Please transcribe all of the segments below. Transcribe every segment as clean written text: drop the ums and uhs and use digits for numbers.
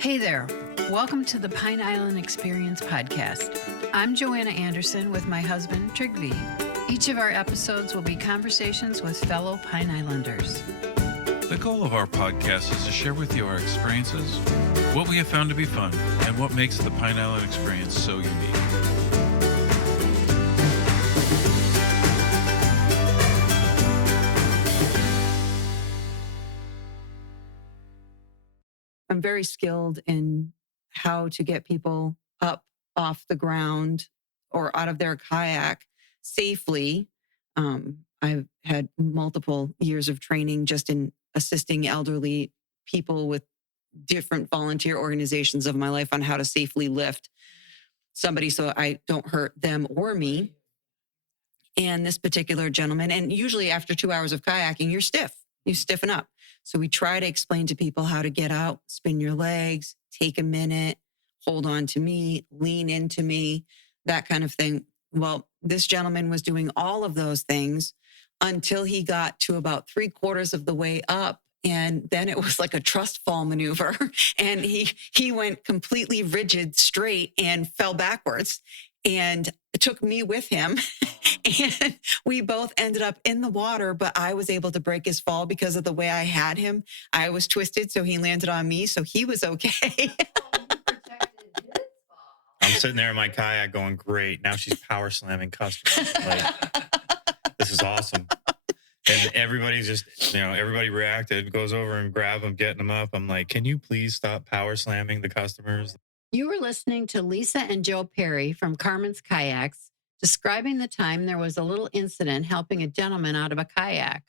Hey there. Welcome to the Pine Island Experience podcast. I'm Joanna Anderson with my husband, Trygve. Each of our episodes will be conversations with fellow Pine Islanders. The goal of our podcast is to share with you our experiences, what we have found to be fun, and what makes the Pine Island experience so unique. I'm very skilled in how to get people up off the ground or out of their kayak safely. I've had multiple years of training just in assisting elderly people with different volunteer organizations of my life on how to safely lift somebody so I don't hurt them or me. And this particular gentleman, and usually after 2 hours of kayaking, you're stiff. You stiffen up. So we try to explain to people how to get out, spin your legs, take a minute, hold on to me, lean into me, that kind of thing. Well, this gentleman was doing all of those things until he got to about 3/4 of the way up. And then it was like a trust fall maneuver. And he went completely rigid straight and fell backwards. And it took me with him. And we both ended up in the water, but I was able to break his fall because of the way I had him. I was twisted, so he landed on me, so he was okay. I'm sitting there in my kayak going, great. Now she's power slamming customers. Like, this is awesome. And everybody's just, everybody reacted, goes over and grab them, getting them up. I'm like, can you please stop power slamming the customers? You were listening to Lisa and Joe Perry from Carmen's Kayaks, describing the time there was a little incident helping a gentleman out of a kayak.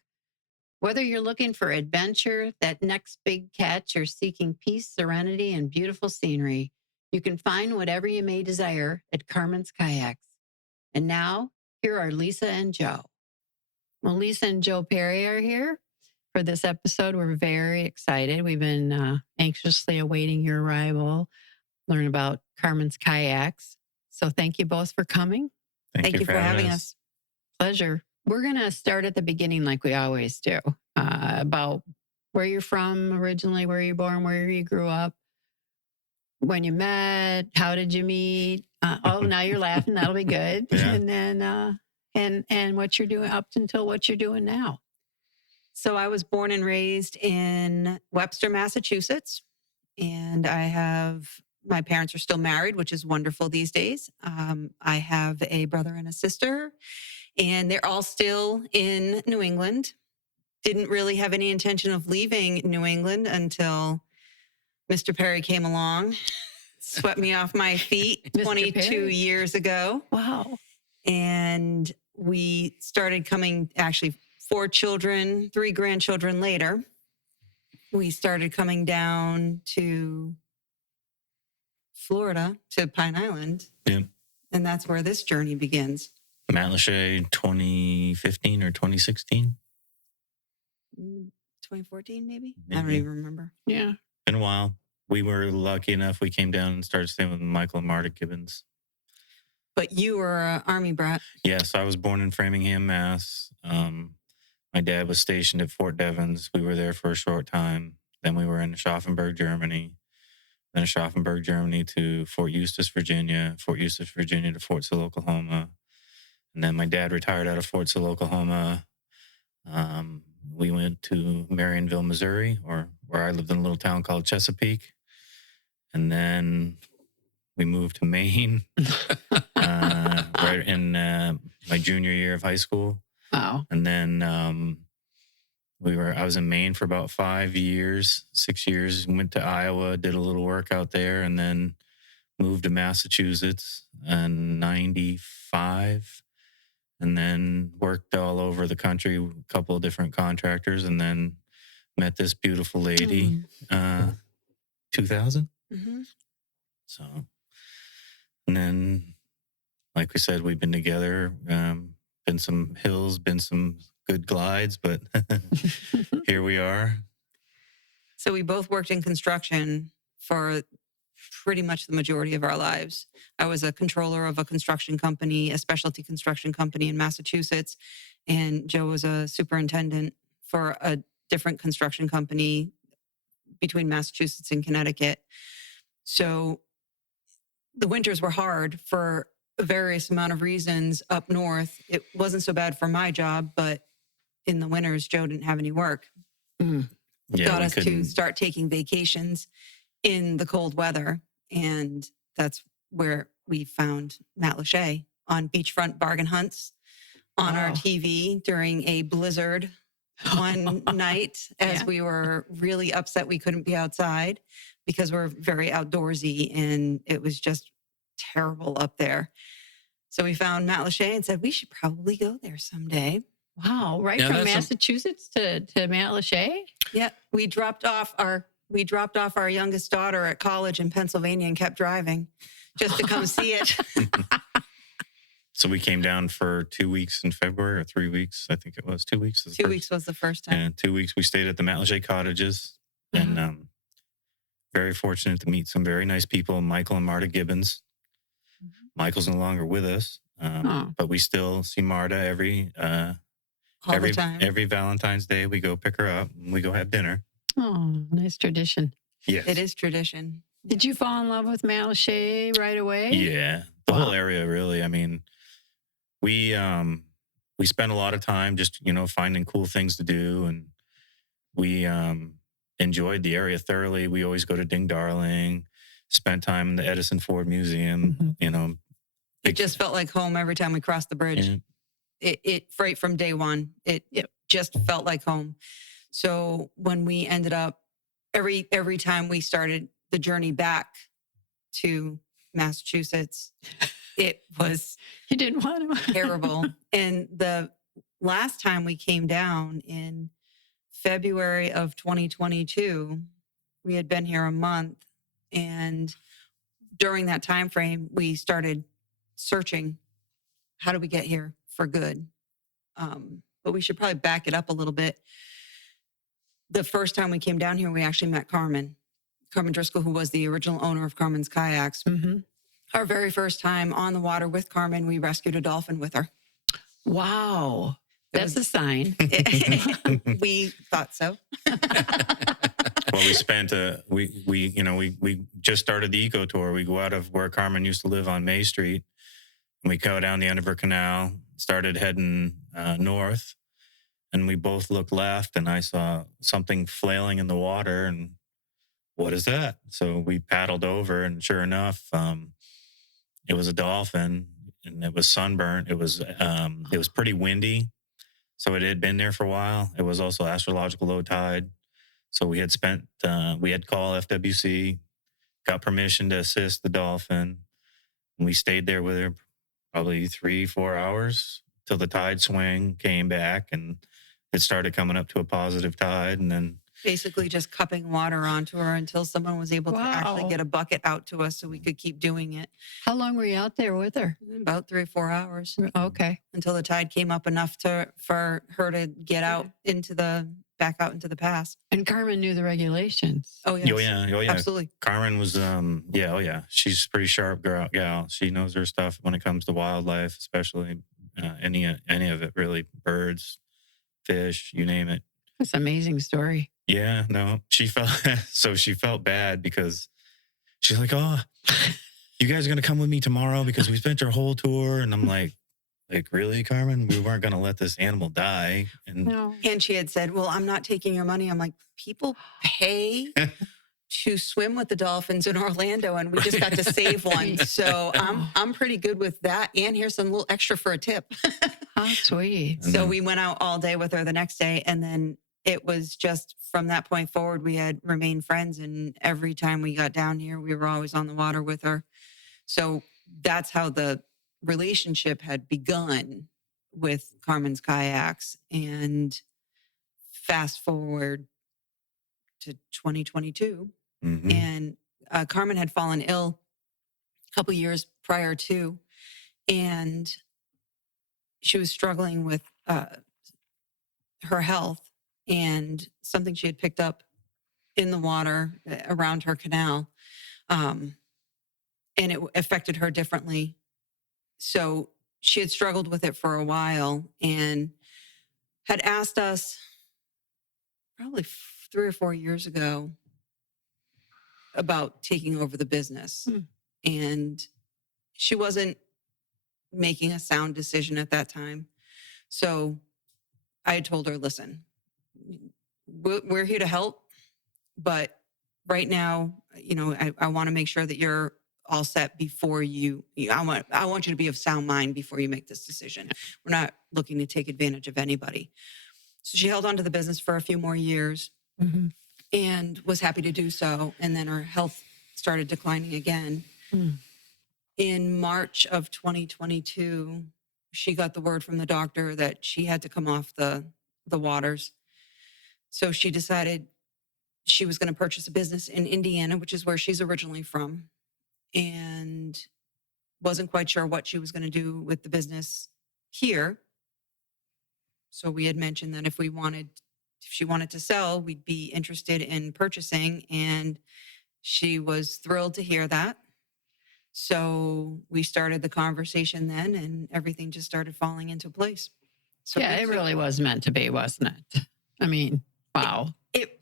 Whether you're looking for adventure, that next big catch, or seeking peace, serenity, and beautiful scenery, you can find whatever you may desire at Carmen's Kayaks. And now, here are Lisa and Joe. Well, Lisa and Joe Perry are here for this episode. We're very excited. We've been anxiously awaiting your arrival, learn about Carmen's Kayaks. So thank you both for coming. Thank you for having us. Pleasure. We're going to start at the beginning like we always do, about where you're from originally, where you're born, where you grew up, when you met, how did you meet? Now you're laughing. That'll be good. Yeah. And then, and what you're doing up until what you're doing now. So I was born and raised in Webster, Massachusetts, and my parents are still married, which is wonderful these days. I have a brother and a sister, and they're all still in New England. Didn't really have any intention of leaving New England until Mr. Perry came along, swept me off my feet 22 years ago. Wow. And we started coming, actually 4 children, 3 grandchildren later, we started coming down to Florida, to Pine Island. Yeah. And that's where this journey begins. Matt Lachey, 2015 or 2016? 2014, maybe? I don't even remember. Yeah. Been a while. We were lucky enough. We came down and started staying with Michael and Marta Gibbons. But you were an Army brat. Yes, I was born in Framingham, Mass. My dad was stationed at Fort Devens. We were there for a short time. Then we were in Schaffenburg, Germany. Then Schaffenburg, Germany to Fort Eustis, Virginia. Fort Eustis, Virginia to Fort Sill, Oklahoma. And then my dad retired out of Fort Sill, Oklahoma. We went to Marionville, Missouri, or where I lived in a little town called Chesapeake. And then we moved to Maine right in my junior year of high school. Wow. And then I was in Maine for about 6 years, went to Iowa, did a little work out there, and then moved to Massachusetts in 95, and then worked all over the country, a couple of different contractors, and then met this beautiful lady, 2000. Mm-hmm. So, and then, like we said, we've been together, been some hills, been some good glides, but here we are. So we both worked in construction for pretty much the majority of our lives. I was a controller of a construction company, a specialty construction company in Massachusetts, and Joe was a superintendent for a different construction company between Massachusetts and Connecticut. So the winters were hard for a various amount of reasons up north. It wasn't so bad for my job, but in the winters, Joe didn't have any work. Mm. Got we us to couldn't- start taking vacations in the cold weather. And that's where we found Matt Lachey on beachfront bargain hunts on our Wow. TV during a blizzard one night as Yeah. we were really upset we couldn't be outside because we're very outdoorsy and it was just terrible up there. So we found Matt Lachey and said, we should probably go there someday. Wow. Right Yeah, from that's a- Massachusetts to Matt Lachey? Yeah, we dropped off our youngest daughter at college in Pennsylvania and kept driving just to come see it. So we came down for 2 weeks in February, or 3 weeks. I think it was 2 weeks. was the 2 first- weeks was the first time. And 2 weeks we stayed at the Matt Lachey cottages, and very fortunate to meet some very nice people, Michael and Marta Gibbons. Mhm. Michael's no longer with us, Oh. but we still see Marta All the time. every Valentine's Day. We go pick her up and we go have dinner. Oh, nice tradition. Yes. It is tradition. Did you fall in love with Matt Lachey right away? Yeah, the Wow. whole area really. I mean, we spent a lot of time just finding cool things to do, and we enjoyed the area thoroughly. We always go to Ding Darling, spent time in the Edison Ford Museum. Mhm. It just felt like home every time we crossed the bridge. and- It right from day one. It just felt like home. So when we ended up every time we started the journey back to Massachusetts, it was You didn't want to. terrible. And the last time we came down in February of 2022, we had been here a month, and during that time frame, we started searching. How do we get here for good? But we should probably back it up a little bit. The first time we came down here, we actually met Carmen Driscoll, who was the original owner of Carmen's Kayaks. Mm-hmm. Our very first time on the water with Carmen, we rescued a dolphin with her. Wow. It That's was- a sign. We thought so. Well, we spent we just started the eco tour. We go out of where Carmen used to live on May Street, and we go down the end of her canal, started heading north, and we both looked left, and I saw something flailing in the water, and what is that? So we paddled over, and sure enough, it was a dolphin, and it was sunburnt. It was pretty windy, so it had been there for a while. It was also astrological low tide. So we had called FWC, got permission to assist the dolphin. And we stayed there with her probably 3-4 hours till the tide swing came back, and it started coming up to a positive tide. And then Basically just cupping water onto her until someone was able to actually Wow. get a bucket out to us so we could keep doing it. How long were you out there with her? About 3 or 4 hours Okay. until the tide came up enough for her to get out back out into the pass. And Carmen knew the regulations. Oh, yes. oh yeah, Absolutely. Carmen was she's a pretty sharp gal. She knows her stuff when it comes to wildlife, especially any of it really, birds, fish, you name it. That's an amazing story. Yeah, no, she felt bad because she's like, oh, you guys are going to come with me tomorrow because we spent our whole tour. And I'm like, really, Carmen? We weren't going to let this animal die. And No. And she had said, well, I'm not taking your money. I'm like, people pay to swim with the dolphins in Orlando, and we just got to save one. So I'm pretty good with that. And here's some little extra for a tip. How sweet. So we went out all day with her the next day. And then it was just from that point forward, we had remained friends. And every time we got down here, we were always on the water with her. So that's how the relationship had begun with Carmen's Kayaks. And fast forward to 2022. Mhm. And Carmen had fallen ill a couple years prior to, and she was struggling with her health and something she had picked up in the water around her canal, and it affected her differently. So she had struggled with it for a while and had asked us probably 3 or 4 years ago about taking over the business. Hmm. And she wasn't making a sound decision at that time. So I told her, listen, we're here to help, but right now, I want to make sure that you're all set before I want you to be of sound mind before you make this decision. We're not looking to take advantage of anybody. So she held on to the business for a few more years Mm-hmm. and was happy to do so. And then her health started declining again. Mm. In March of 2022, she got the word from the doctor that she had to come off the waters. So she decided she was going to purchase a business in Indiana, which is where she's originally from, and wasn't quite sure what she was going to do with the business here. So we had mentioned that if she wanted to sell, we'd be interested in purchasing, and she was thrilled to hear that. So we started the conversation then, and everything just started falling into place. So Yeah, it really was meant to be, wasn't it? I mean, wow. It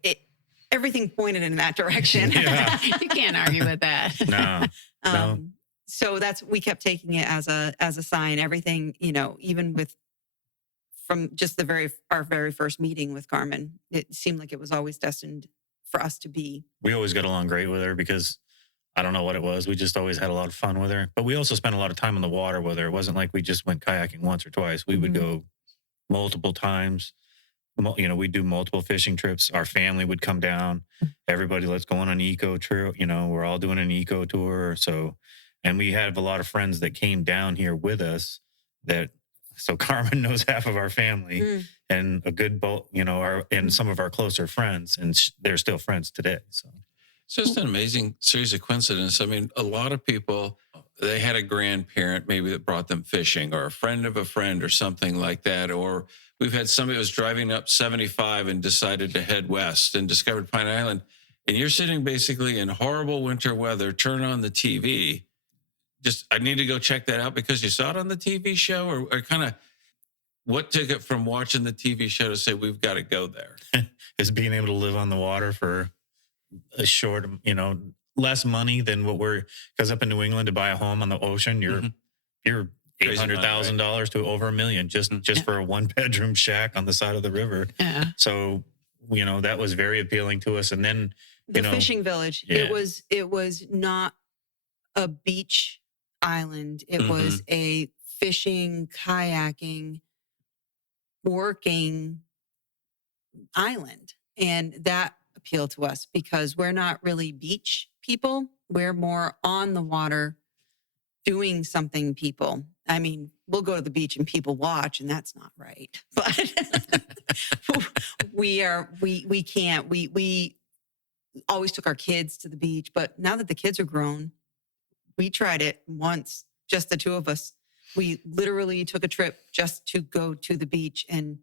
everything pointed in that direction. Yeah. You can't argue with that. No. No. So we kept taking it as a sign. Everything, even from just our very first meeting with Carmen, it seemed like it was always destined for us to be. We always got along great with her because I don't know what it was. We just always had a lot of fun with her. But we also spent a lot of time in the water with her. It wasn't like we just went kayaking once or twice. We would go multiple times. We'd do multiple fishing trips. Our family would come down. Everybody, let's go on an eco trip. We're all doing an eco tour. So, and we have a lot of friends that came down here with us so Carmen knows half of our family and a good bulk, and some of our closer friends, and they're still friends today. So It's just an amazing series of coincidences. I mean, a lot of people, they had a grandparent maybe that brought them fishing, or a friend of a friend or something like that. Or we've had somebody who was driving up 75 and decided to head west and discovered Pine Island. And you're sitting basically in horrible winter weather, turn on the TV. I need to go check that out because you saw it on the TV show, or kind of what took it from watching the TV show to say, we've got to go there? is being able to live on the water for a short, less money than because up in New England to buy a home on the ocean, you're $800,000 to over $1 million just for a 1-bedroom shack on the side of the river. Yeah. So, that was very appealing to us. And then The fishing village. Yeah. It was not a beach island. It was a fishing, kayaking, working island. And that appealed to us because we're not really beach people. We're more on the water doing something people. I mean, we'll go to the beach and people watch, and that's not right. But we always took our kids to the beach. But now that the kids are grown, we tried it once, just the two of us. We literally took a trip just to go to the beach and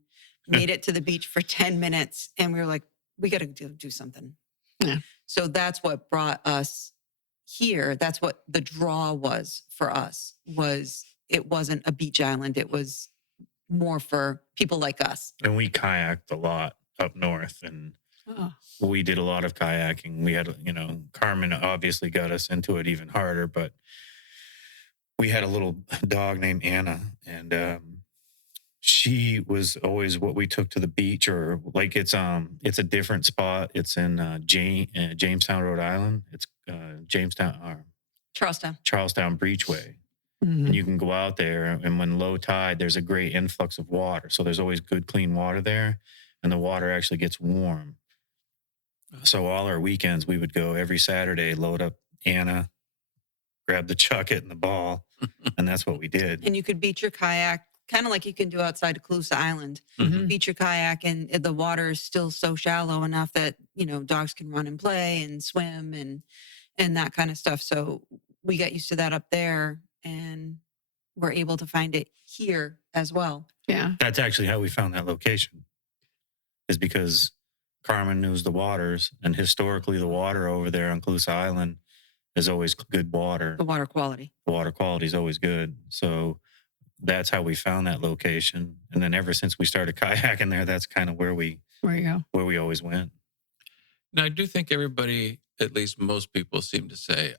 made it to the beach for 10 minutes. And we were like, we got to do something. Yeah. So that's what brought us here. That's what the draw was for us. It wasn't a beach island. It was more for people like us. And we kayaked a lot up north, and we did a lot of kayaking. We had, Carmen obviously got us into it even harder, but we had a little dog named Anna, and she was always what we took to the beach, or like it's a different spot. It's in Jamestown, Rhode Island. It's Charlestown Breachway. And you can go out there, and when low tide, there's a great influx of water. So there's always good, clean water there, and the water actually gets warm. So all our weekends, we would go every Saturday, load up Anna, grab the chucket and the ball, and that's what we did. And you could beach your kayak, kind of like you can do outside of Calusa Island. Beach your kayak, and the water is still so shallow enough that, dogs can run and play and swim and that kind of stuff. So we got used to that up there, and we're able to find it here as well. Yeah. That's actually how we found that location, is because Carmen knows the waters, and historically the water over there on Calusa Island is always good water. The water quality. The water quality is always good. So that's how we found that location. And then ever since we started kayaking there, that's kind of where we Where you go. where we always went. And I do think everybody, at least most people, seem to say,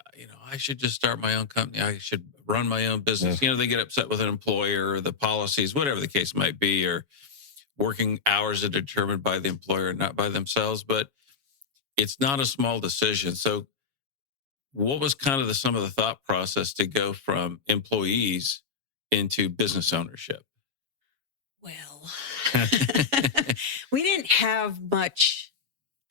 I should just start my own company. I should run my own business. Yeah. They get upset with an employer or the policies, whatever the case might be, or working hours are determined by the employer, not by themselves. But it's not a small decision. So, what was kind of some of the thought process to go from employees into business ownership? Well, we didn't have much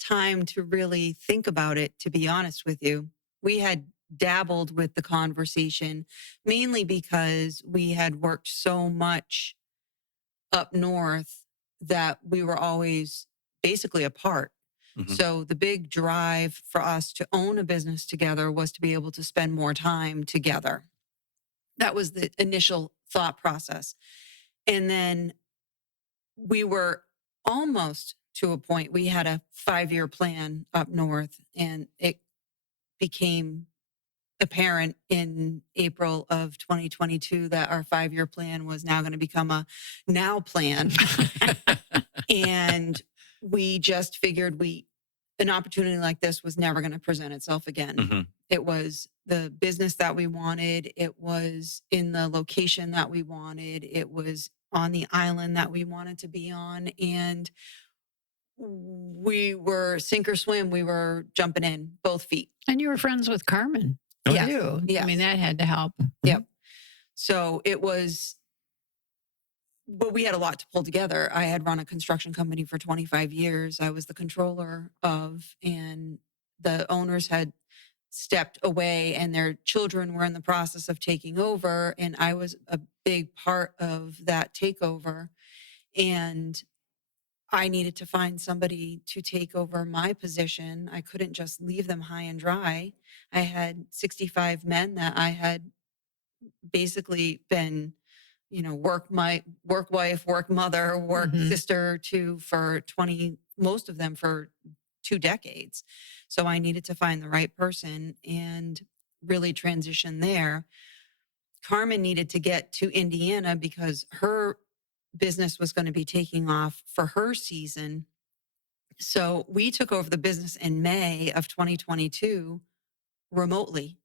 time to really think about it, to be honest with you. We had dabbled with the conversation mainly because we had worked so much up north that we were always basically apart. Mhm. So the big drive for us to own a business together was to be able to spend more time together. That was the initial thought process. And then we were almost to a point, we had a 5-year plan up north, and it became apparent in April of 2022 that our 5-year plan was now going to become a now plan. And we just figured an opportunity like this was never going to present itself again. Mhm. It was the business that we wanted. It was in the location that we wanted. It was on the island that we wanted to be on. And we were sink or swim. We were jumping in both feet. And you were friends with Carmen, Yes. too. Yes. I mean, that had to help. Yep. So it was, but we had a lot to pull together. I had run a construction company for 25 years. I was the controller of, and the owners had stepped away and their children were in the process of taking over. And I was a big part of that takeover. And I needed to find somebody to take over my position. I couldn't just leave them high and dry. I had 65 men that I had basically been, work wife, work mother, work Mhm. sister to for 20, most of them for 2 decades. So I needed to find the right person and really transition there. Carmen needed to get to Indiana because her business was going to be taking off for her season. So we took over the business in May of 2022 remotely.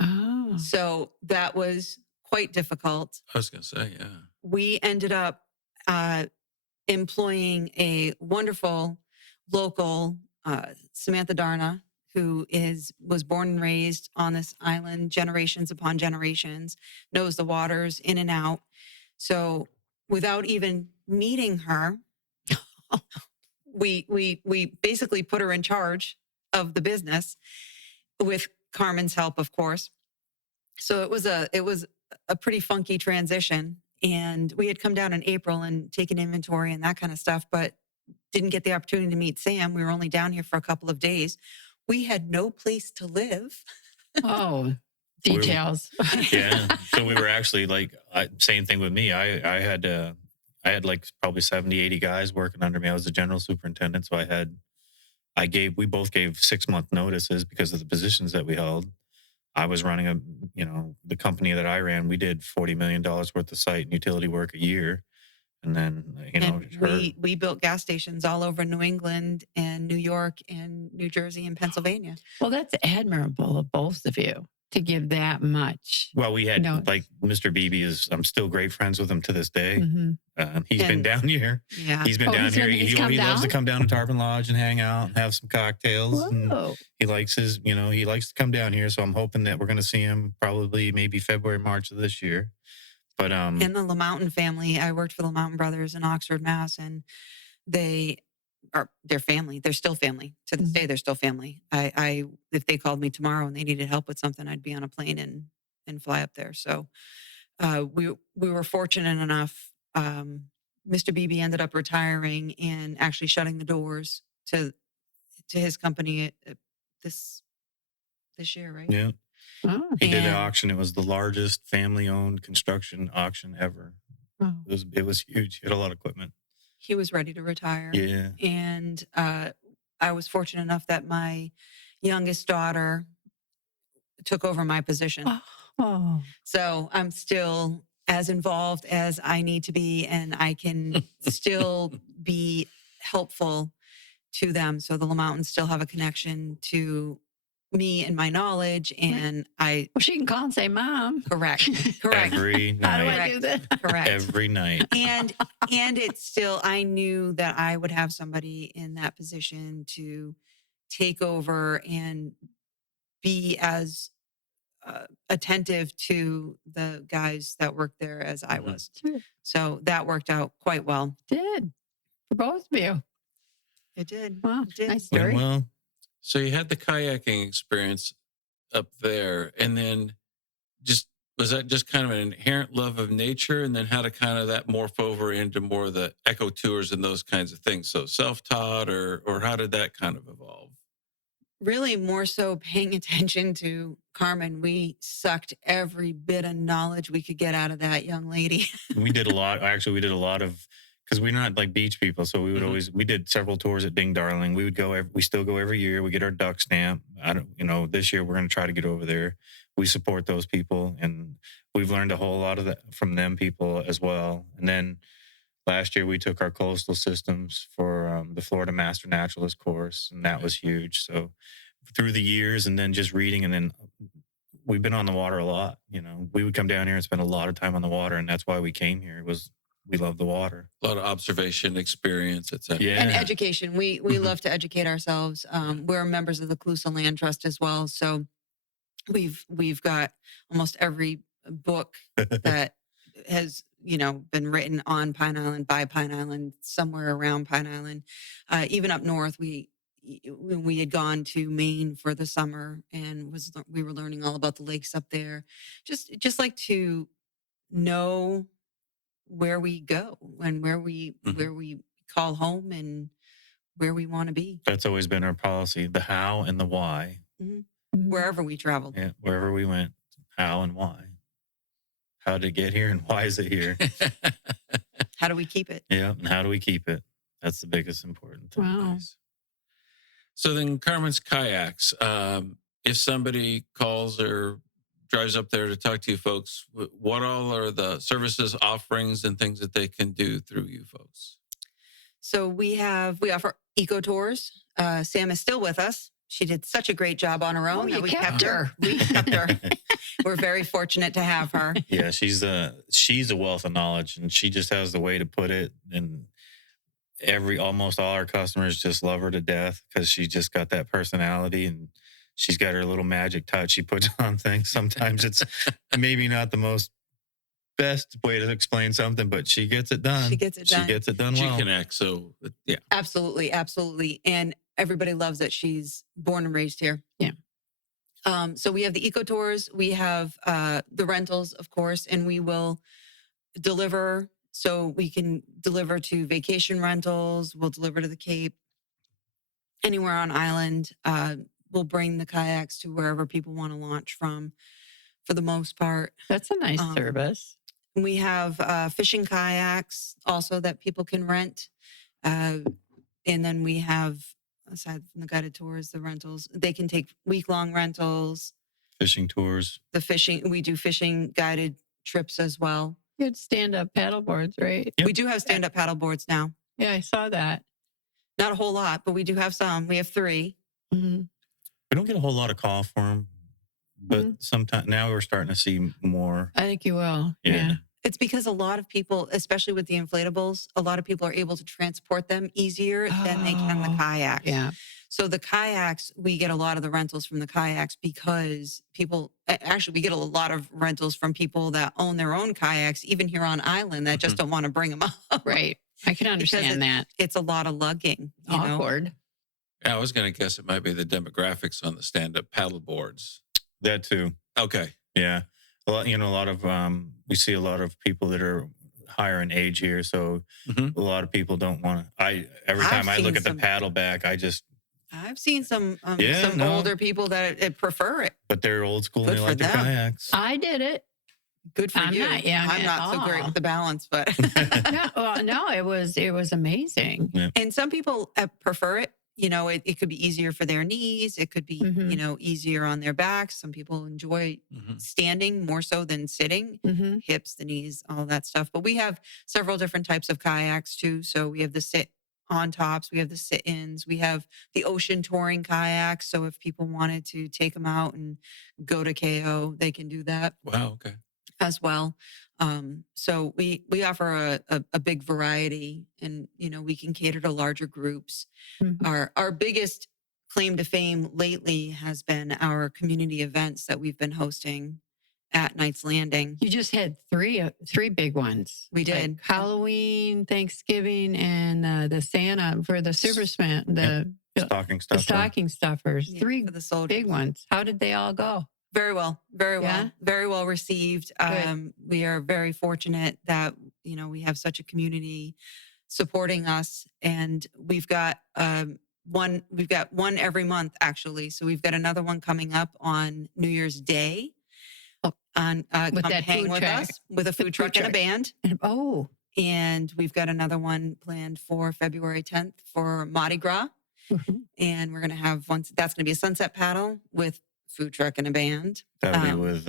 Oh. So that was quite difficult. I was going to say, yeah. We ended up employing a wonderful local Samantha Darna, who was born and raised on this island generations upon generations, knows the waters in and out. So without even meeting her, we basically put her in charge of the business with Carmen's help, of course. So it was a pretty funky transition. And we had come down in April and taken inventory and that kind of stuff, but didn't get the opportunity to meet Sam. We were only down here for a couple of days. We had no place to live. Oh, details. Yeah. So we were actually same thing with me. I had like probably 70, 80 guys working under me. I was the general superintendent. So we both gave 6-month notices because of the positions that we held. I was running the company that I ran, we did $40 million worth of site and utility work a year. And then, we built gas stations all over New England and New York and New Jersey and Pennsylvania. Well, that's admirable of both of you to give that much. well, we had No. like Mr. Beebe I'm still great friends with him to this day. Mhm. He's been And- down here. Yeah. He's been Oh, down he's here. been- he's come He loves to down? come down to Tarpon Lodge and hang out and have some cocktails. And Whoa. he likes he likes to come down here. So I'm hoping that we're going to see him probably maybe February, March of this year. But And the LaMountain family, I worked for the LaMountain brothers in Oxford, Mass. And they're family. They're still family. To this day, they're still family. I if they called me tomorrow and they needed help with something, I'd be on a plane and fly up there. So we were fortunate enough. Mr. Beebe ended up retiring and actually shutting the doors to his company this year, right? yeah, Oh. he did an And- auction. It was the largest family-owned construction auction ever. Oh. It was huge. He had a lot of equipment. He was ready to retire. Yeah. And I was fortunate enough that my youngest daughter took over my position. Oh. So I'm still as involved as I need to be, and I can still be helpful to them. So the mountains still have a connection to me and my knowledge. And Well, she can call and say, Mom. correct. Every How do I night. do this? Correct. Every night. And it's still, I knew that I would have somebody in that position to take over and be as attentive to the guys that worked there as I was. Sure. So that worked out quite well. Did for both of you. It did. Wow, It did. nice Went story. well. So you had the kayaking experience up there, and then was that just kind of an inherent love of nature, and then how to kind of that morph over into more of the eco tours and those kinds of things? So self-taught, or how did that kind of evolve? Really more so paying attention to Carmen. We sucked every bit of knowledge we could get out of that young lady. We did a lot. Actually, we did a lot of, because we're not like beach people. So we would Mhm. we did several tours at Ding Darling. We would go, we still go every year. We get our duck stamp. This year we're going to try to get over there. We support those people, and we've learned a whole lot of that from them people as well. And then last year we took our coastal systems for the Florida Master Naturalist course, and that was huge. So through the years, and then just reading, and then we've been on the water a lot. We would come down here and spend a lot of time on the water, and that's why we came here. We love the water. A lot of observation, experience, etc. Yeah. And education. We Mhm. love to educate ourselves. We're members of the Calusa Land Trust as well. So we've got almost every book that has been written on Pine Island, by Pine Island, somewhere around Pine Island. Even up north, we had gone to Maine for the summer, and we were learning all about the lakes up there. Just like to know where we go and where we call home and where we want to be That's always been our policy: the how and the why. Mhm. wherever we traveled. Yeah, wherever we went, how and why. How did it get here, and why is it here? How do we keep it? Yeah, and how do we keep it? That's the biggest important thing. Wow. Nice. So then Carmen's Kayaks, if somebody calls or drives up there to talk to you folks, what all are the services, offerings, and things that they can do through you folks? So we offer eco tours. Sam is still with us. She did such a great job on her own. you that we kept her. We kept her. We're very fortunate to have her. Yeah, she's a wealth of knowledge, and she just has the way to put it. And almost all our customers just love her to death because she just got that personality, and she's got her little magic touch she puts on things. Sometimes it's maybe not the most best way to explain something, but she gets it done. She gets it done. She gets it done She well. connects. So yeah. Absolutely, absolutely. And everybody loves that she's born and raised here. Yeah. So we have the eco tours, we have the rentals, of course, and we will deliver. So we can deliver to vacation rentals. We'll deliver to the Cape, anywhere on island. We'll bring the kayaks to wherever people want to launch from, for the most part. That's a nice service. We have fishing kayaks also that people can rent. And then we have, aside from the guided tours, the rentals. They can take week-long rentals. Fishing tours. We do fishing guided trips as well. You had stand-up paddle boards, right? Yep. We do have stand-up paddle boards now. Yeah, I saw that. Not a whole lot, but we do have some. We have 3. Mhm. We don't get a whole lot of call for them, but sometimes now we're starting to see more. I think you will. Yeah. It's because a lot of people, especially with the inflatables, a lot of people are able to transport them easier than they can the Oh, kayaks. Yeah. So the kayaks, we get a lot of the rentals from the kayaks because we get a lot of rentals from people that own their own kayaks, even here on island, that just don't want to bring them up. Right. I can understand that. It's a lot of lugging. You know? Awkward. I was going to guess it might be the demographics on the stand-up paddle boards. That too. Okay. Yeah. A lot of we see a lot of people that are higher in age here, so Mhm. a lot of people don't want to. Every I've time I look seen at the some- paddle back, I've seen some Yeah, no. older people that prefer it. but they're old school and Good they for like the them. kayaks. I did it. Good for I'm you. not young I'm at not so great all. with the balance, but No, it was amazing. and some people prefer it. It could be easier for their knees. It could be, Mhm. easier on their backs. Some people enjoy Mhm. standing more so than sitting, Hmm. hips, the knees, all that stuff. But we have several different types of kayaks too. So we have the sit on tops. We have the sit-ins. We have the ocean touring kayaks. So if people wanted to take them out and go to KO, they can do that Wow. Okay. as well. So we offer a big variety, and we can cater to larger groups. Mhm. Our biggest claim to fame lately has been our community events that we've been hosting at Knight's Landing. You just had three big ones. We Like did. Halloween, Thanksgiving, and the Santa for the Supersman, the Stocking stuff. stocking stuffers. Yeah, Three for the soldiers. big ones. How did they all go? Very well, very Yeah? well, very well received. Good. We are very fortunate that we have such a community supporting us, and we've got one. We've got one every month actually. So we've got another one coming up on New Year's Day. Oh, On with come that hang food with truck. us with a food truck and a truck. band. Oh, And we've got another one planned for February 10th for Mardi Gras. mhm. And we're going to have that's going to be a sunset paddle with food truck and a band. That'll be Um, with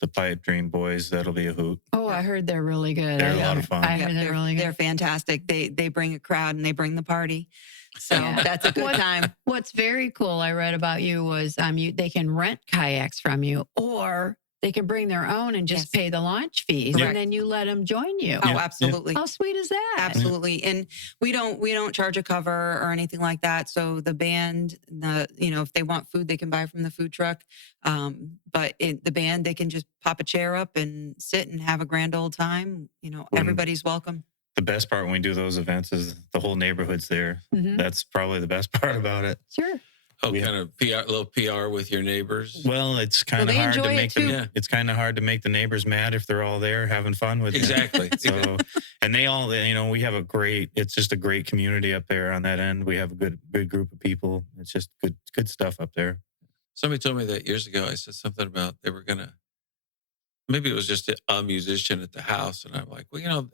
the Pipe Dream Boys. That'll be a hoot. Oh, I heard they're really good. They're a lot of fun. I Yep, heard they're really they're good. fantastic. They bring a crowd and they bring the party. So Yeah. that's a good What- time. What's very cool I read about you was they can rent kayaks from you, or they can bring their own and just Yes. pay the launch fees, Correct. and then you let them join you. Oh, Yeah. absolutely. How sweet is that? Absolutely. And we don't charge a cover or anything like that. So the band, if they want food, they can buy from the food truck. But the band, they can just pop a chair up and sit and have a grand old time. Everybody's welcome. The best part when we do those events is the whole neighborhood's there. Mhm. That's probably the best part about it. Sure. Oh, We- kind of PR, little PR with your neighbors. Well, it's kind of they hard to enjoy it make too. them. Yeah. It's kind of hard to make the neighbors mad if they're all there having fun with you. Exactly. So, and they all, we have it's just a great community up there on that end. We have a good group of people. It's just good stuff up there. Somebody told me that years ago. I said something about they were gonna. Maybe it was just a musician at the house, and I'm like, well,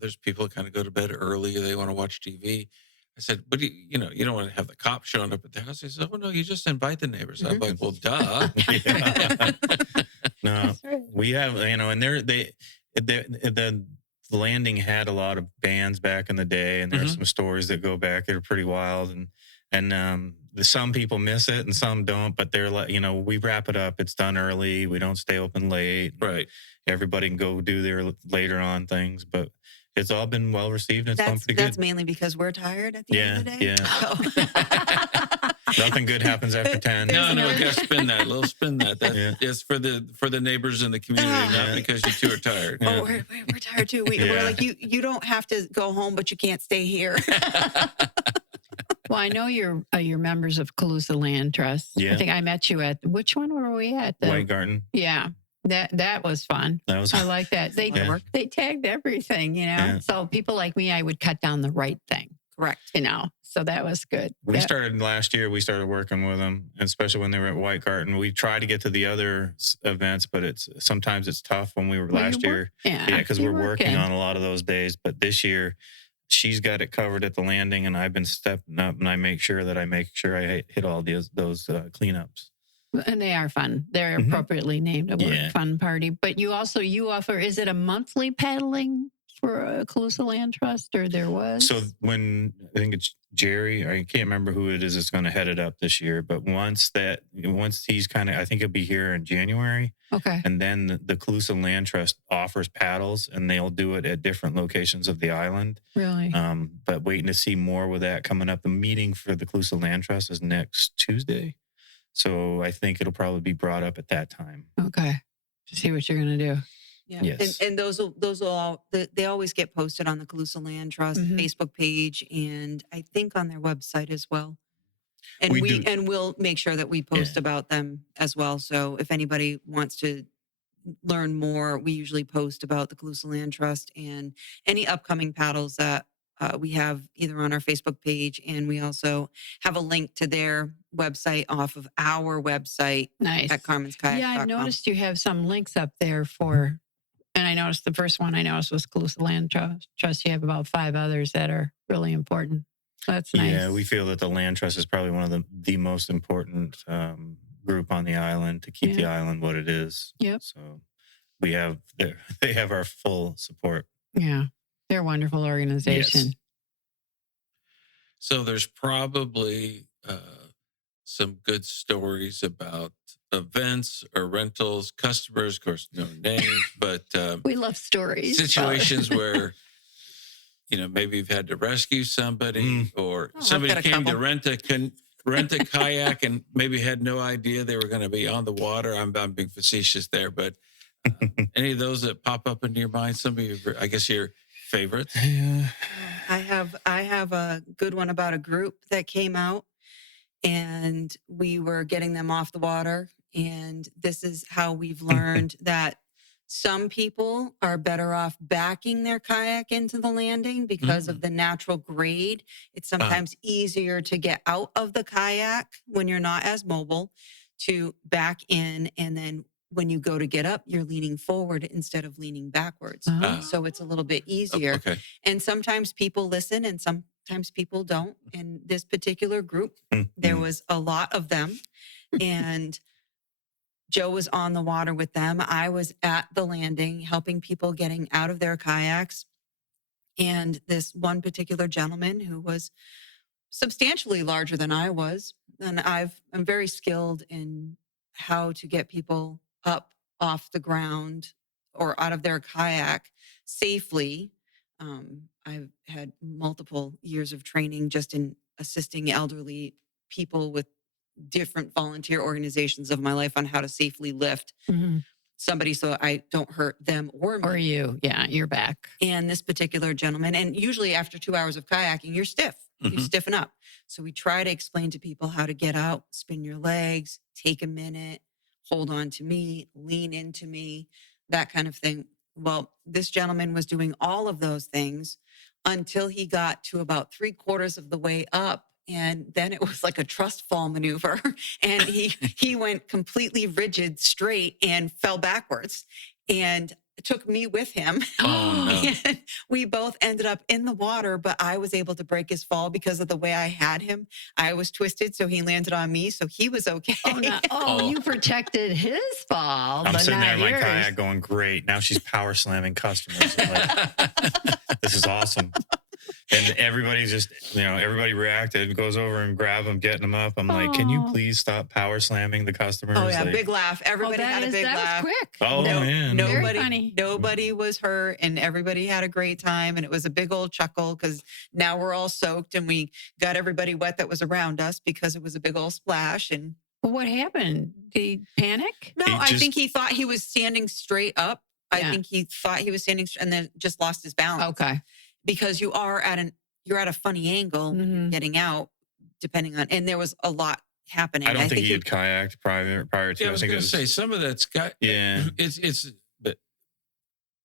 there's people that kind of go to bed early or they want to watch TV. I said, but you don't want to have the cops showing up at the house. He said, oh no, you just invite the neighbors. I'm like, well, duh. No, That's right. we have, and the landing had a lot of bands back in the day, and there are Mhm. some stories that go back that are pretty wild, and some people miss it and some don't, but they're like, we wrap it up. It's done early. We don't stay open late. Right. Everybody can go do their later on things, but it's all been well received. And it's gone pretty That's good. mainly because we're tired at the end of the day. Yeah. Nothing good happens after 10. No, you gotta spin that. Little spin that. Yeah. It's for the neighbors in the community, not Yeah. because you two are tired. Yeah. Oh, we're tired too. We're Yeah. like, you don't have to go home, but you can't stay here. Well, I know you're members of Calusa Land Trust. I Yeah. think I met you at which one were we at? White Garden. Yeah, that was fun. That was I like that. They Yeah. they tagged everything, Yeah. So people like me, I would cut down the right thing, Correct. So that was good. We started last year. We started working with them, especially when they were at White Garden. We try to get to the other events, but sometimes it's tough. When we were Well, last you year, Yeah, because you're we're working on a lot of those days. But this year, she's got it covered at the landing, and I've been stepping up, and I make sure I hit all those cleanups. And they are fun. They're Mhm. appropriately named a work Yeah. fun party. But you offer, is it a monthly paddling for Calusa Land Trust, or there was? So when I think it's Jerry, I can't remember who it is that's going to head it up this year. But once he's I think he'll be here in January. Okay. And then the Calusa Land Trust offers paddles, and they'll do it at different locations of the island. Really? But waiting to see more with that coming up. The meeting for the Calusa Land Trust is next Tuesday. So I think it'll probably be brought up at that time. Okay. To see what you're going to do. Yeah. Yes. And those will all, they always get posted on the Calusa Land Trust Mhm. Facebook page, and I think on their website as well. And We do- we'll make sure that we post Yeah. about them as well. So if anybody wants to learn more, we usually post about the Calusa Land Trust and any upcoming paddles that we have either on our Facebook page, and we also have a link to their website off of our website Nice. at Carmen's Kayaks. Yeah, I've noticed you have some links up there for, and I noticed the first one I noticed was Calusa Land Trust. You have about 5 others that are really important. That's nice. Yeah, we feel that the Land Trust is probably one of the most important group on the island to keep the Yeah. island what it is. Yep. So they have our full support. Yeah. They're a wonderful organization. Yes. So there's probably some good stories about events or rentals, customers, of course, no names, but We love stories. situations where, maybe you've had to rescue somebody or Oh, I've somebody got a came to couple. rent a kayak and maybe had no idea they were going to be on the water. I'm being facetious there, but any of those that pop up into your mind, some of your, I guess, your favorites? Yeah. I have a good one about a group that came out, and we were getting them off the water. And this is how we've learned that some people are better off backing their kayak into the landing because of the natural grade. It's sometimes easier to get out of the kayak when you're not as mobile, to back in, and then when you go to get up, you're leaning forward instead of leaning backwards. Oh. So it's a little bit easier. Okay. And sometimes people listen and sometimes people don't. In this particular group, there was a lot of them. And Joe was on the water with them. I was at the landing helping people getting out of their kayaks. And this one particular gentleman who was substantially larger than I was, and I'm very skilled in how to get people up off the ground or out of their kayak safely. I've had multiple years of training just in assisting elderly people with different volunteer organizations of my life on how to safely lift somebody so I don't hurt them or me. Or you. Yeah, you're back. And this particular gentleman, and usually after 2 hours of kayaking, you're stiff. You stiffen up. So we try to explain to people how to get out, spin your legs, take a minute, hold on to me, lean into me, that kind of thing. Well, this gentleman was doing all of those things until he got to about 3/4 of the way up. And then it was like a trust fall maneuver. And he went completely rigid straight and fell backwards. And took me with him. Oh, no. And we both ended up in the water, but I was able to break his fall because of the way I had him. I was twisted, so he landed on me, so he was okay. Oh, no. You protected his fall. I'm but sitting there in not my yours. kayak going, great. Now she's power slamming customers. I'm like, this is awesome. And everybody's just, everybody reacted, goes over and grab them, getting them up. I'm like, can you Aw. please stop power slamming the customers? Oh yeah, Like, big laugh. Everybody had a big that laugh. was quick. Oh, No- man. Very funny. Nobody was hurt, and everybody had a great time. And it was a big old chuckle because now we're all soaked, and we got everybody wet that was around us because it was a big old splash. And Well, what happened? Did he panic? no, He I just- think he thought he was standing straight up. I Yeah. think he thought he was standing and then just lost his balance. Okay. Because you're at a funny angle Mhm. getting out, depending on, and there was a lot happening. I don't think he he had kayaked prior to. Yeah, I was think going it to say some of that's got. Yeah. But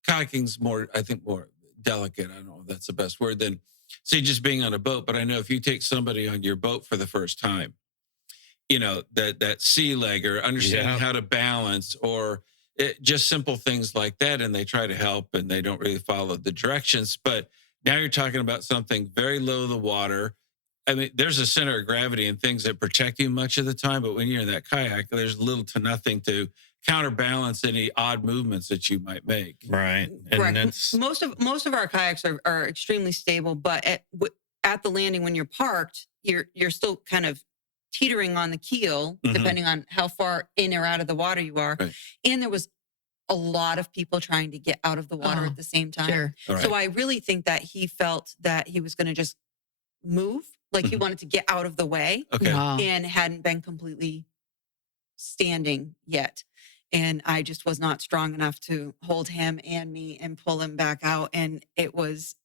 kayaking's more, I think, more delicate. I don't know if that's the best word than say just being on a boat. But I know if you take somebody on your boat for the first time, that sea leg or understanding Yeah. how to balance or just simple things like that, and they try to help and they don't really follow the directions. But now you're talking about something very low the water. I mean, there's a center of gravity and things that protect you much of the time, but when you're in that kayak, there's little to nothing to counterbalance any odd movements that you might make. Right. And correct. that's, Most of our kayaks are extremely stable, but at the landing when you're parked, you're still kind of teetering on the keel, Mhm. depending on how far in or out of the water you are. Right. And there was a lot of people trying to get out of the water Oh, at the same time. Sure. All right. So I really think that he felt that he was going to just move, like he Mhm. wanted to get out of the way, Okay. Wow. and hadn't been completely standing yet. And I just was not strong enough to hold him and me and pull him back out. And it was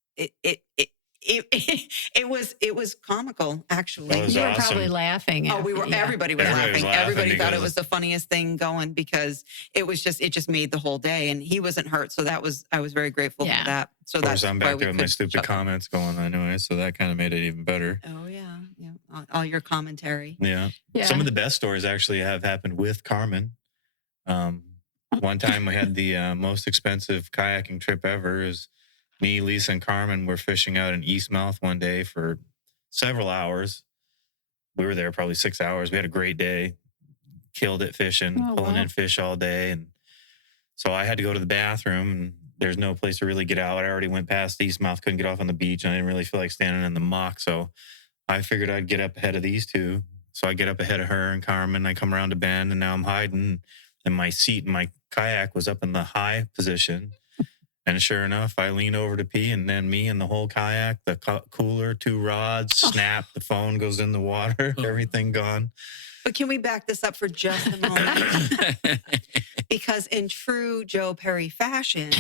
it was comical, actually. That was You were awesome. probably laughing. Oh, we were. Yeah. Everybody was Everybody was laughing. laughing Everybody thought it because- was the funniest thing going because it just made the whole day, and he wasn't hurt. So I was very grateful Yeah. for that. So of course, that's I'm why back we there with my could stupid chuckle. comments going anyway. So that kind of made it even better. Oh yeah, yeah. All your commentary. Yeah. Yeah. Some of the best stories actually have happened with Carmen. One time we had the most expensive kayaking trip ever. Is me, Lisa, and Carmen were fishing out in Eastmouth one day for several hours. We were there probably 6 hours. We had a great day. Killed it fishing, Oh, pulling wow. in fish all day. And so I had to go to the bathroom, and there's no place to really get out. I already went past Eastmouth, couldn't get off on the beach, and I didn't really feel like standing in the muck. So I figured I'd get up ahead of these two. So I get up ahead of her and Carmen. I come around a bend, and now I'm hiding. And my seat in my kayak was up in the high position. And sure enough, I lean over to pee, and then me and the whole kayak, the cooler, 2 rods, snap, the phone goes in the water, everything gone. But can we back this up for just a moment? Because in true Joe Perry fashion,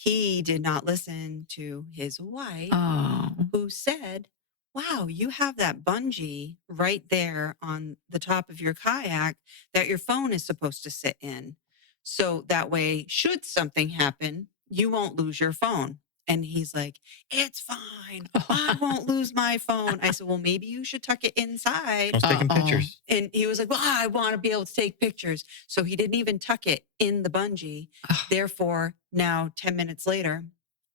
he did not listen to his wife, Oh, who said, wow, you have that bungee right there on the top of your kayak that your phone is supposed to sit in. So that way, should something happen, you won't lose your phone. And he's like, it's fine. I won't lose my phone. I said, well, maybe you should tuck it I inside. was taking pictures. And he was like, well, I want to be able to take pictures. So he didn't even tuck it in the bungee. Therefore, now 10 minutes later,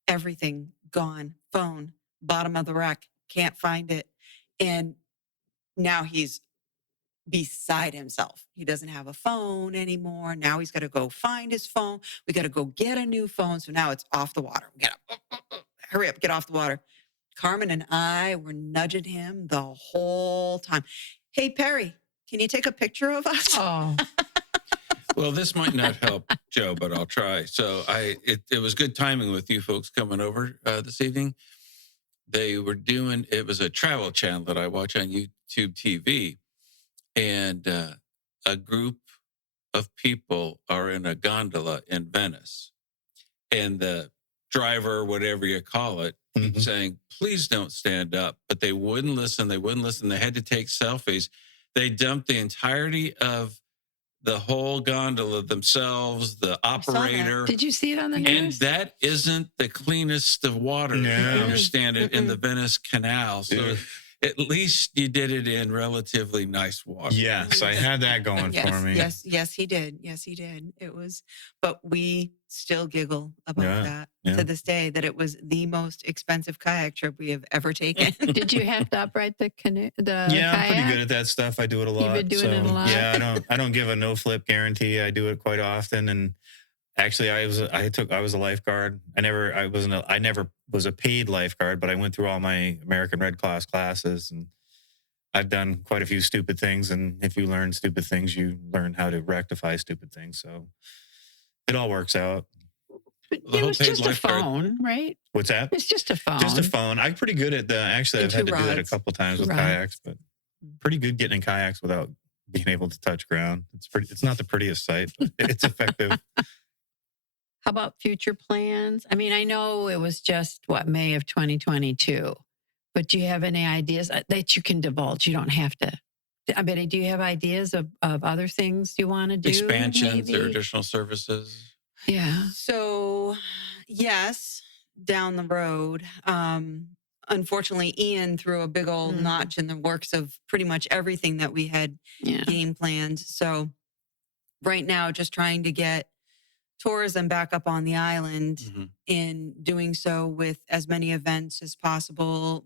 everything gone. Phone, bottom of the rack, can't find it. And now he's beside himself. He doesn't have a phone anymore. Now he's got to go find his phone. We got to go get a new phone. So now it's off the water. We got to hurry up, get off the water. Carmen and I were nudging him the whole time. Hey, Perry, can you take a picture of us? oh, Well, this might not help Joe, but I'll try. So it was good timing with you folks coming over this evening. They were doing, it was a travel channel that I watch on YouTube TV. And a group of people are in a gondola in Venice. And the driver, whatever you call it, keeps saying, please don't stand up. But they wouldn't listen. They wouldn't listen. They had to take selfies. They dumped the entirety of the whole gondola themselves, the operator. did you see it on the And news? that isn't the cleanest of water, No. as I understand it, in the Venice Canal. So at least you did it in relatively nice water. Yes, I had that going for me. Yes, he did. Yes, he did. It was, but we still giggle about that to this day, that it was the most expensive kayak trip we have ever taken. Did you have to upright the canoe? Yeah, I'm pretty good at that stuff. I do it a lot. You've been doing it a lot? Yeah, I don't give a no flip guarantee. I do it quite often. And actually, I was a lifeguard. I never was a paid lifeguard, but I went through all my American Red Cross classes, and I've done quite a few stupid things. And if you learn stupid things, you learn how to rectify stupid things. So it all works out. But The it whole was paid just a lifeguard- phone, right? What's that? It's just a phone. Just a phone. I'm pretty good at actually, And I've had two to do that a rods. couple times with Rods. kayaks, but pretty good getting in kayaks without being able to touch ground. It's not the prettiest sight, but it's effective. How about future plans? I mean, I know it was just May of 2022, but do you have any ideas that you can divulge? You don't have to. I mean, do you have ideas of other things you want to do? Expansions or maybe? additional services. Yeah. So, yes, down the road. Unfortunately, Ian threw a big old notch in the works of pretty much everything that we had Yeah. game planned. So, right now, just trying to get tourism back up on the island, Mhm. in doing so with as many events as possible,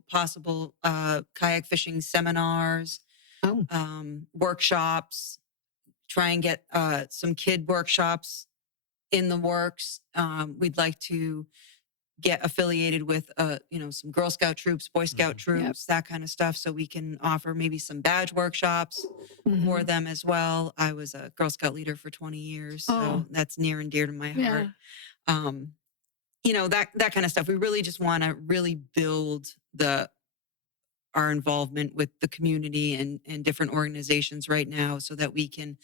kayak fishing seminars, Oh. workshops, try and get some kid workshops in the works. We'd like to get affiliated with, some Girl Scout troops, Boy Scout troops, that kind of stuff, so we can offer maybe some badge workshops for them as well. I was a Girl Scout leader for 20 years, so Oh. that's near and dear to my Yeah. heart. That kind of stuff. We really just want to really build our involvement with the community and different organizations right now, so that we can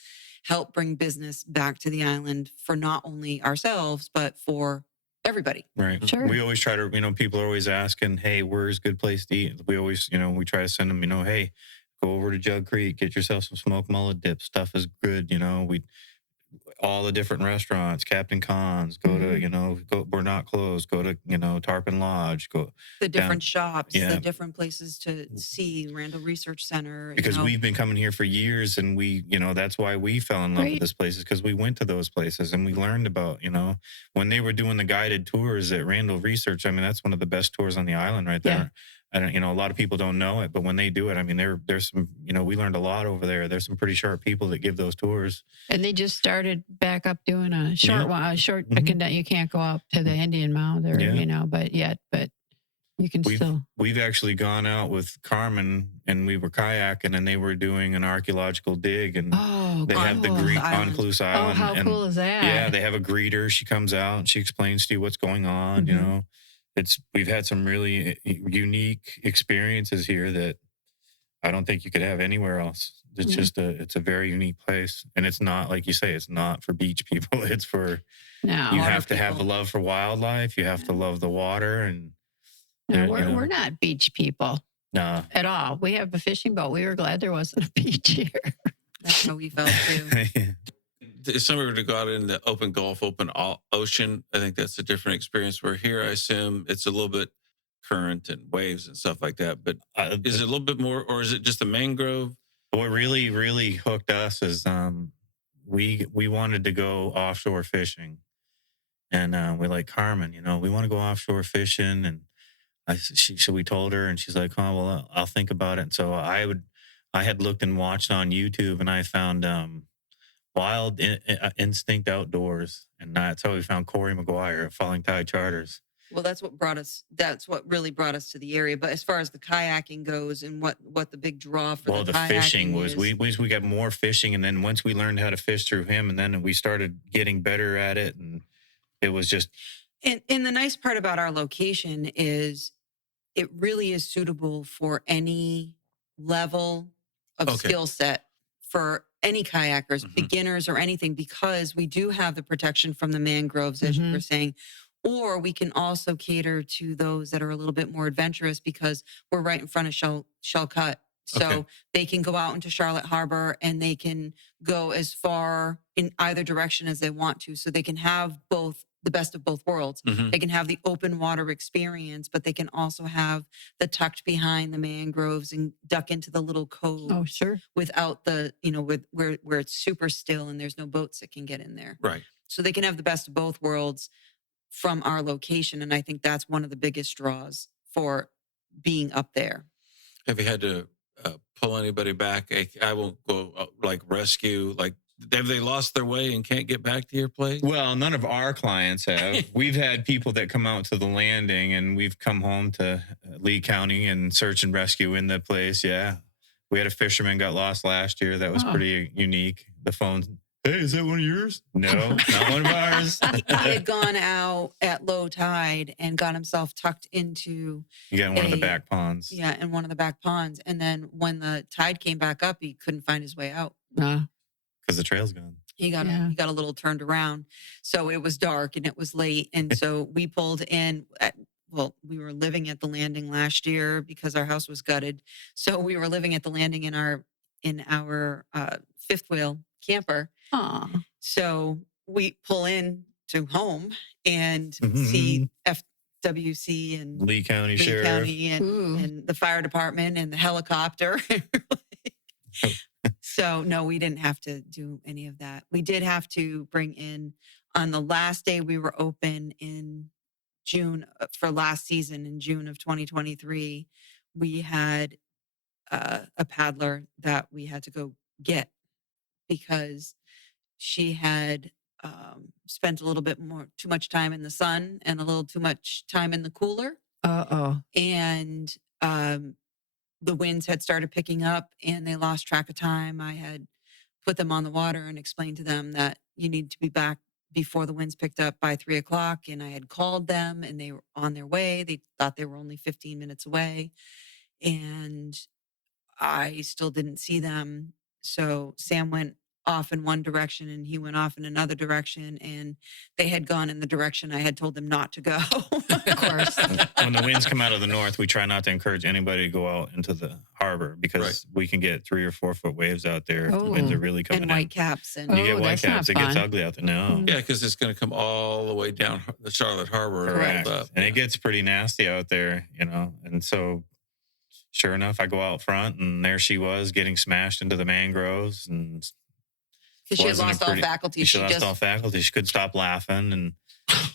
help bring business back to the island for not only ourselves, but for everybody. Right. Sure. We always try to, people are always asking, hey, where's a good place to eat? We always, we try to send them, hey, go over to Jug Creek, get yourself some smoked mullet dip. Stuff is good. All the different restaurants, Captain Khan's, go to, we're not closed, go to, Tarpon Lodge, go. The different shops, yeah. the different places to see, Randall Research Center. Because we've been coming here for years, and that's why we fell in love Right. with this place, is because we went to those places and we learned about, when they were doing the guided tours at Randall Research. I mean, that's one of the best tours on the island right there. Yeah. I don't, a lot of people don't know it, but when they do it, I mean, there's some, we learned a lot over there. There's some pretty sharp people that give those tours. And they just started back up doing a short one, Mhm. you can't go up to the Indian Mound or, Yeah. but You can still. We've actually gone out with Carmen and we were kayaking and they were doing an archeological dig and Oh, they have the Cluse greet Island. on Cluse Oh, Island. how and cool is that? yeah, they have a greeter. She comes out and she explains to you what's going on. You Mhm. know, we've had some really unique experiences here that I don't think you could have anywhere else. It's Mhm. just it's a very unique place, and it's not like you say. It's not for beach people. It's for No, you Water have to have a people. love for wildlife. You have to love the water, and no, there- we're, you know, we're not beach people nah. at all. We have a fishing boat. We were glad there wasn't a beach here. That's how we felt too. If somebody were to go out in the open Gulf, ocean, I think that's a different experience. Where here, I assume it's a little bit current and waves and stuff like that. But is it a little bit more, or is it just the mangrove? What really hooked us is we wanted to go offshore fishing, and we like Carmen. You know, we want to go offshore fishing, and so we told her, and she's like, "Oh well, I'll think about it." And so I had looked and watched on YouTube, and I found Wild Instinct Outdoors, and that's how we found Corey McGuire at Falling Tide Charters. Well, that's what really brought us to the area. But as far as the kayaking goes and what the big draw for Well, the kayaking fishing was is, we got more fishing, and then once we learned how to fish through him, and then we started getting better at it, and it was just and the nice part about our location is it really is suitable for any level of Okay. skill set for any kayakers, Mhm. beginners or anything, because we do have the protection from the mangroves, as you Mhm. were saying. Or we can also cater to those that are a little bit more adventurous because we're right in front of Shell Cut. So Okay. they can go out into Charlotte Harbor and they can go as far in either direction as they want to. So they can have both the best of both worlds. Mhm. They can have the open water experience, but they can also have the tucked behind the mangroves and duck into the little cove Oh, sure. without the, with where it's super still and there's no boats that can get in there. Right. So they can have the best of both worlds from our location. And I think that's one of the biggest draws for being up there. Have you had to pull anybody back? I won't go like rescue. Like, have they lost their way and can't get back to your place? well, none of our clients have. We've had people that come out to the landing, and we've come home to Lee County and search and rescue in the place. Yeah, we had a fisherman got lost last year. That was Oh. pretty unique. The phone. Hey, is that one of yours? No, not one of ours. He had gone out at low tide and got himself tucked into, You got in one of the back ponds. yeah, in one of the back ponds. And then when the tide came back up, he couldn't find his way out. Because the trail's gone. He got he got a little turned around. So it was dark and it was late. And so we pulled in. We were living at the landing last year because our house was gutted. So we were living at the landing in our fifth wheel camper. Aw. So we pull in to home and see FWC and Lee County Lee Sheriff. County Ooh. and the fire department and the helicopter. So no, we didn't have to do any of that. We did have to bring in on the last day we were open in June for last season in June of 2023. We had a paddler that we had to go get because she had spent a little bit too much time in the sun and a little too much time in the cooler. Uh-oh. And the winds had started picking up and they lost track of time. I had put them on the water and explained to them that you need to be back before the winds picked up by 3:00. And I had called them and they were on their way. They thought they were only 15 minutes away. And I still didn't see them. So Sam went off in one direction and he went off in another direction, and they had gone in the direction I had told them not to go. Of course. When the winds come out of the north, we try not to encourage anybody to go out into the harbor because we can get 3 or 4 foot waves out there if the winds are really coming and in. white caps. And You get Oh, white that's not caps, it gets fun. ugly out there. No. Yeah, because it's going to come all the way down the Charlotte Harbor and Correct. rolled up. And it gets pretty nasty out there, And so, sure enough, I go out front, and there she was getting smashed into the mangroves, and because she had wasn't a lost all pretty- faculty. she lost all faculty. She couldn't stop laughing, and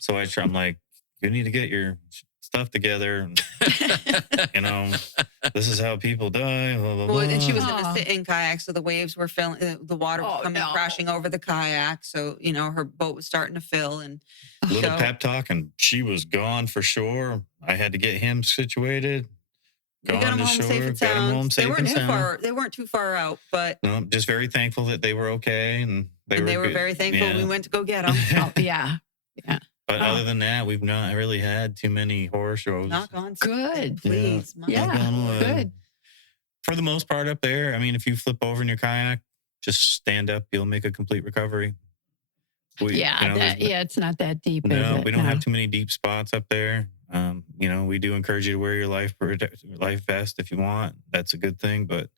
so I'm like, you need to get your stuff together. You know, this is how people die. Blah, blah, Well, and she was blah. in a sit-in kayak, so the waves were filling, the water was Oh, coming no. crashing over the kayak. So, you know, her boat was starting to fill, and Little so pep talk, and she was gone for sure. I had to get him situated. we got Gone them to home safe shore, and got 'em home sound. They safe weren't and too sound. far. They weren't too far out, but No, just very thankful that they were okay, and they were good. very thankful Yeah. we went to go get them. Oh, yeah. Yeah. But Oh. other than that, we've not really had too many horror shows. Knock on Good. please. My Yeah. Knock on wood. Good. For the most part up there, I mean, if you flip over in your kayak, just stand up, you'll make a complete recovery. Yeah. you know, there's It's not that deep. no, is it? we don't have too many deep spots up there. You know, we do encourage you to wear your life vest if you want. That's a good thing. But,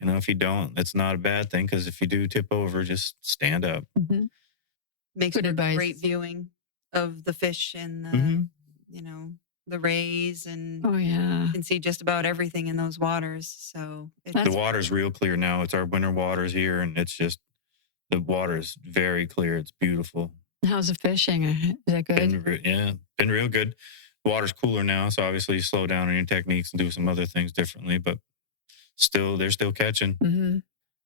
you know, if you don't, that's not a bad thing, because if you do tip over, just stand up. Mhm. Makes Good for advice. great viewing of the fish and the, Mhm. you know, the rays, and Oh, yeah. you can see just about everything in those waters. So That's- The water's real clear now. It's our winter waters here, and it's just, the water is very clear. It's beautiful. How's the fishing? Is that good? Been real good. The water's cooler now, so obviously you slow down on your techniques and do some other things differently, but they're still catching. Mm-hmm.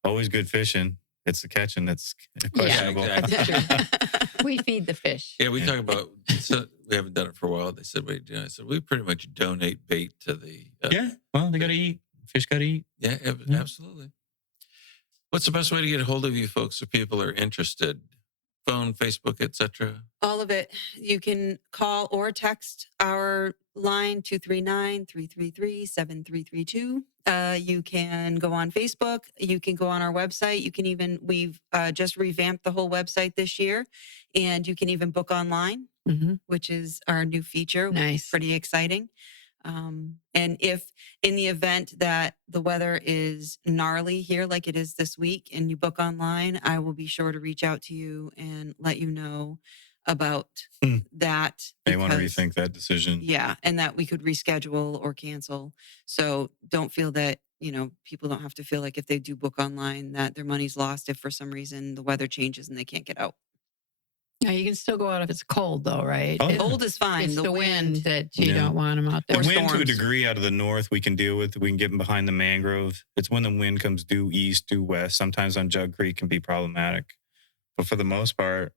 Always good fishing. It's the catching that's Yeah, questionable. exactly. We feed the fish. Yeah, we talk about, so we haven't done it for a while. They said, what are you doing? I said, we pretty much donate bait to the. Yeah, well, they got to eat. Fish got to eat. Yeah, Yeah. absolutely. What's the best way to get a hold of you folks if people are interested? Phone, Facebook, etc. all of it. You can call or text our line 239-333-7332. You can go on Facebook. You can go on our website. You can even, we've just revamped the whole website this year, and you can even book online, Mm-hmm. which is our new feature. Which is Nice. pretty exciting. And if in the event that the weather is gnarly here, like it is this week, and you book online, I will be sure to reach out to you and let you know about that. They want to because- rethink that decision. Yeah. And that we could reschedule or cancel. So don't feel that, you know, people don't have to feel like if they do book online that their money's lost if for some reason the weather changes and they can't get out. Yeah, you can still go out if it's cold, though, right? Oh, yeah. Cold is fine. It's the wind that you Yeah. don't want them out The there. Or wind to a storms. degree out of the north we can deal with. We can get them behind the mangrove. It's when the wind comes due east, due west. Sometimes on Jug Creek can be problematic. But for the most part,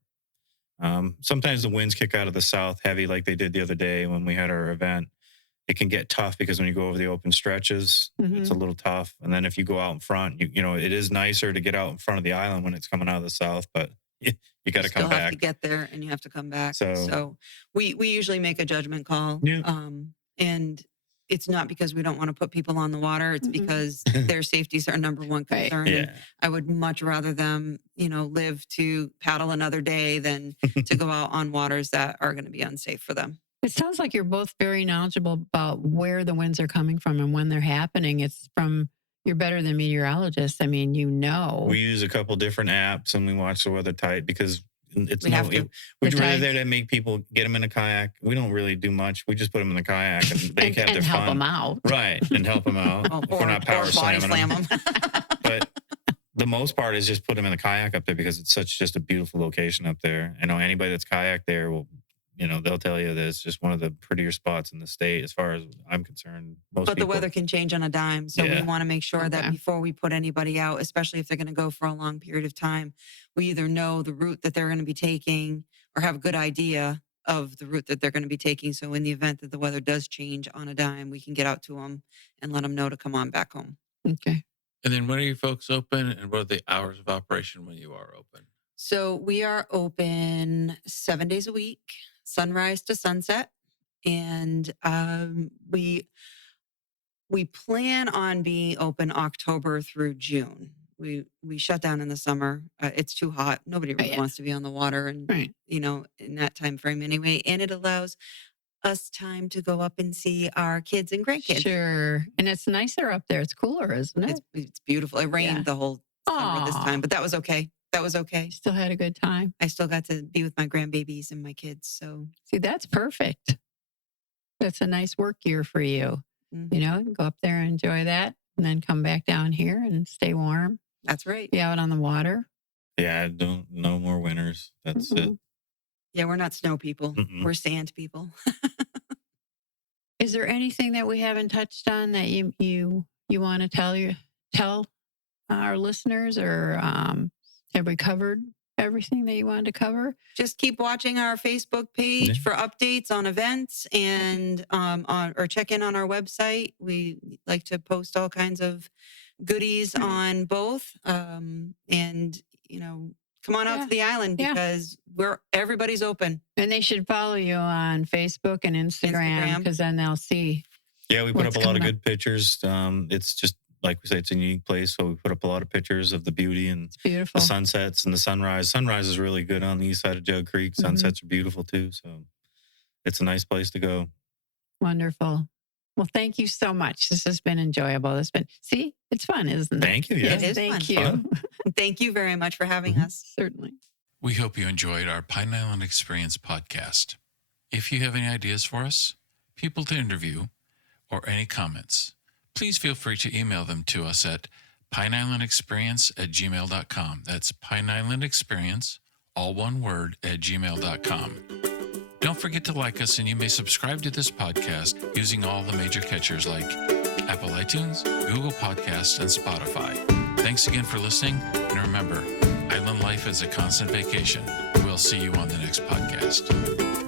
sometimes the winds kick out of the south heavy like they did the other day when we had our event. It can get tough because when you go over the open stretches, it's a little tough. And then if you go out in front, you know, it is nicer to get out in front of the island when it's coming out of the south, but you got to come still have back. to get there and you have to come back. So- So we usually make a judgment call. Yeah. And it's not because we don't want to put people on the water. It's Mhm. because their safety is our number one Right. concern. And Yeah. I would much rather them, you know, live to paddle another day than to go out on waters that are going to be unsafe for them. It sounds like you're both very knowledgeable about where the winds are coming from and when they're happening. You're better than meteorologists. I mean, you know. We use a couple different apps and we watch the weather type because it's We have to. we're The really tides. there to make people get them in a kayak. We don't really do much. We just put them in the kayak and they and, have their and help fun. them out. Right. And help them out. If we're not power body slamming slam them. them. But the most part is just put them in the kayak up there because it's such just a beautiful location up there. I know anybody that's kayak there will, you know, they'll tell you that it's just one of the prettier spots in the state as far as I'm concerned. Most But the people, weather can change on a dime. So Yeah. we want to make sure Okay. that before we put anybody out, especially if they're going to go for a long period of time, we either know the route that they're going to be taking or have a good idea of the route that they're going to be taking. So in the event that the weather does change on a dime, we can get out to them and let them know to come on back home. Okay. And then when are you folks open, and what are the hours of operation when you are open? So we are open 7 days a week, sunrise to sunset. And we plan on being open October through June. We shut down in the summer. It's too hot. Nobody really yeah. wants to be on the water, and Right. you know, in that time frame anyway. And it allows us time to go up and see our kids and grandkids. Sure. And it's nicer up there. It's cooler, isn't it? It's beautiful. It rained Yeah. the whole summer this Aw. time, but that was okay. That was okay. You still had a good time. I still got to be with my grandbabies and my kids. So See, that's perfect. That's a nice work year for you. Mhm. You know, go up there and enjoy that and then come back down here and stay warm, that's right. be out on the water. yeah, no more winters. That's it. Mhm. Yeah, we're not snow people. Mm-mm. We're sand people. Is there anything that we haven't touched on that you want to tell our listeners, or have we covered everything that you wanted to cover? Just keep watching our Facebook page for updates on events, and or check in on our website. We like to post all kinds of goodies on both. And come on out to the island, because everybody's open. And they should follow you on Facebook and Instagram, because then they'll see. Yeah, we put up what's a lot of coming good pictures. It's just, like we say, it's a unique place. So we put up a lot of pictures of the beauty and It's beautiful. the sunsets and the sunrise. Sunrise is really good on the east side of Jug Creek. Sunsets are beautiful too. So it's a nice place to go. Wonderful. Well, thank you so much. This has been enjoyable. It's fun, isn't it? Thank you. Yeah. It is Thank fun. you. Fun. Thank you very much for having us. Certainly. We hope you enjoyed our Pine Island Experience podcast. If you have any ideas for us, people to interview, or any comments, please feel free to email them to us at pineislandexperience@gmail.com. That's pineislandexperience, all one word, @gmail.com. Don't forget to like us, and you may subscribe to this podcast using all the major catchers like Apple iTunes, Google Podcasts, and Spotify. Thanks again for listening, and remember, island life is a constant vacation. We'll see you on the next podcast.